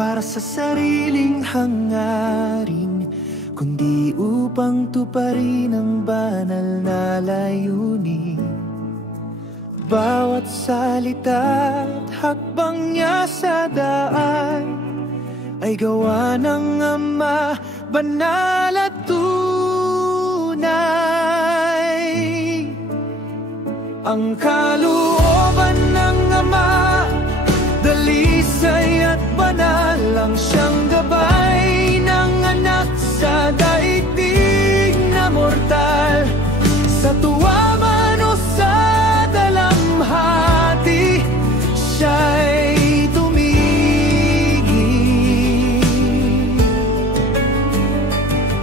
para sa sariling hangarin, kundi upang tuparin ang banal na layunin. Bawat salita at hakbang niya sa daan ay gawa ng Ama, banal at tunay. Ang kalooban ng Ama, dalisay at banal, ang siyang gabay ng anak sa daigdig na mortal. Sa tuwa man o sa dalamhati, siya'y tumigil.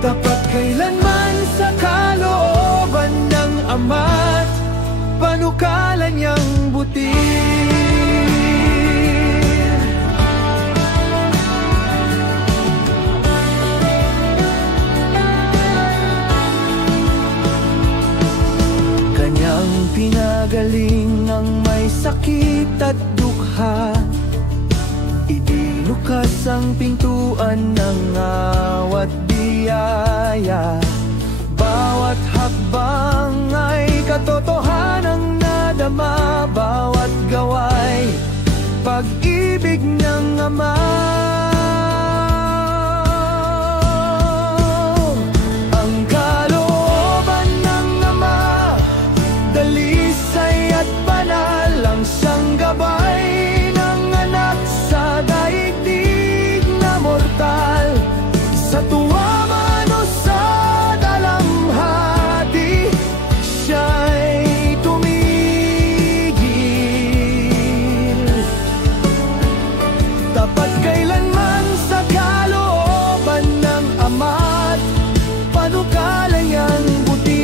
Tapat kailanman sa kalooban ng Ama't panukala niyang butil. Kanyang pinagaling ng may sakit at dukha, idinukas ang pintuan ng awat biyaya. Bawat hakbang ay katotohanang nadama, bawat gaway pag-ibig ng Ama. Ang kalooban ng Ama, dalisay at banal, ang siyang gabay ng anak sa daigdig na mortal. Sa tuwa man o sa dalamhati, siya'y tumigil. Tapat kailanman sa kalooban ng Ama't panukala niyang butil.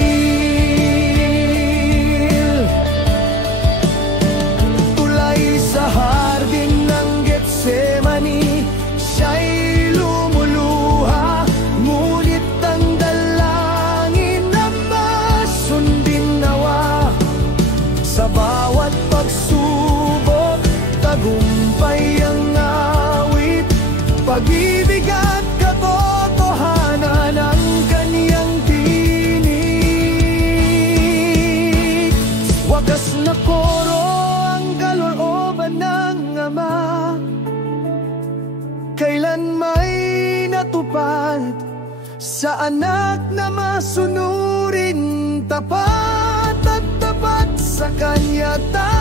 Tulay sa hardin ng Getsemani, siya'y lumuluha, ngunit ang dalangin na masundin nawa. Sa bawat pagsubok, tagumpay ang awit, pag-ibig at katotohanan ang kaniyang tinig. Wagas na koro ang kalooban ng Ama, kailan may natupad sa anak na masunurin, tapat at tapat sa kanya tayo